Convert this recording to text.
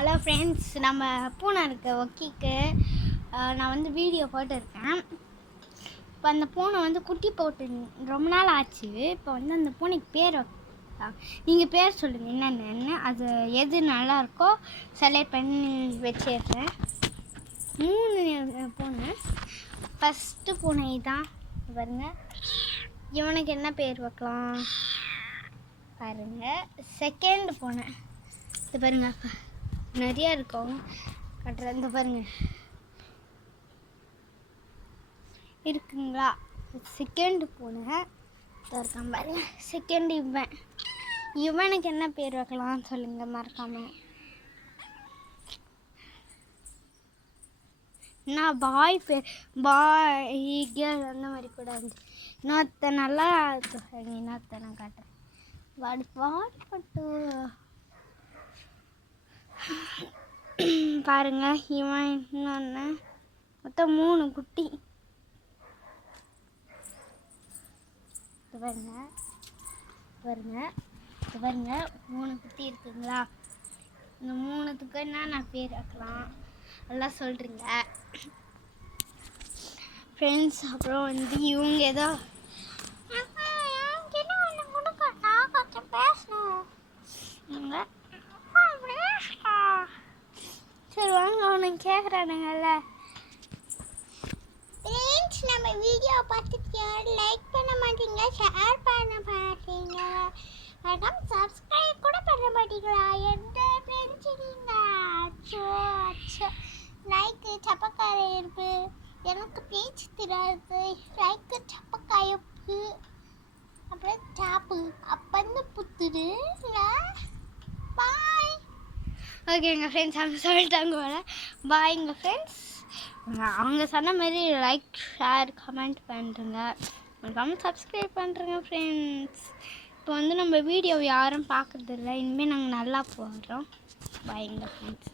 Hello friends, நம்ம பூனை இருக்க ஒக்கிக்கு நான் வந்து வீடியோ போட்டுருக்கேன். இப்போ அந்த பூனை வந்து குட்டி போட்டு ரொம்ப நாள் ஆச்சு. இப்போ வந்து அந்த பூனைக்கு பேர் நீங்கள் பேர் சொல்லுங்கள் என்னென்னு, அது எது நல்லாயிருக்கோ செலக்ட் பண்ணி வச்சிடுறேன். 3 பூனை. ஃபஸ்ட்டு பூனை தான் பாருங்க. இவனுக்கு என்ன பேர் வைக்கலாம் பாருங்க. செகண்ட் பூனை இது பாருங்க, நிறையா இருக்கும் கட்டுற. இந்த பாருங்க இருக்குங்களா. செகண்ட் பூனை இருக்கான் பாருங்க. செகண்ட் இவனுக்கு என்ன பேர் வைக்கலாம் சொல்லுங்க மறக்காம. நான் பாய் பேர் பாய் கேர்ள் அந்த மாதிரி கூட இருந்துச்சு. இன்னொருத்த நல்லா இன்னொருத்த நான் காட்டுறேன். வாடிப்பட்டு பாருங்க. இவன் இன்னொன்று மொத்தம் 3 குட்டி. பாருங்க பாருங்க பாருங்க 3 குட்டி இருக்குங்களா. இந்த 3த்துக்கு என்ன நான் பேர் வைக்கலாம் எல்லாம் சொல்கிறீங்க ஃப்ரெண்ட்ஸ். அப்புறம் வந்து இவங்க ஏதோ கொஞ்சம் பேசணும். சரி வாங்க, அவனுக்கு கேட்குறானுங்கல்ல. ஃப்ரெண்ட்ஸ், நம்ம வீடியோ பார்த்துட்டு லைக் பண்ண மாட்டீங்க, ஷேர் பண்ண மாட்டீங்க, மேடம் சப்ஸ்கிரைப் கூட பண்ண மாட்டீங்களா? எந்த ஃப்ரெண்ட்ஸ் நீங்கள்? அச்சோ லைக்கு சப்பக்கார இருப்பு. எனக்கு பேச்சு தெரியாது. லைக்கு சப்பக்காயப்பு அப்புறம் சாப்பு அப்பந்து புத்துடு. பாய். ஓகேங்க ஃப்ரெண்ட்ஸ், அவங்க சொல்லிட்டாங்க போல. பாய்ங்க ஃப்ரெண்ட்ஸ். அவங்க சொன்ன மாதிரி லைக் ஷேர் கமெண்ட் பண்ணுறங்க, மறக்காமல் சப்ஸ்கிரைப் பண்ணுறங்க ஃப்ரெண்ட்ஸ். இப்போ வந்து நம்ம வீடியோ யாரும் பார்க்குறதில்ல, இனிமேல் நாங்கள் நல்லா போடுறோம். பாய்ங்க ஃப்ரெண்ட்ஸ்.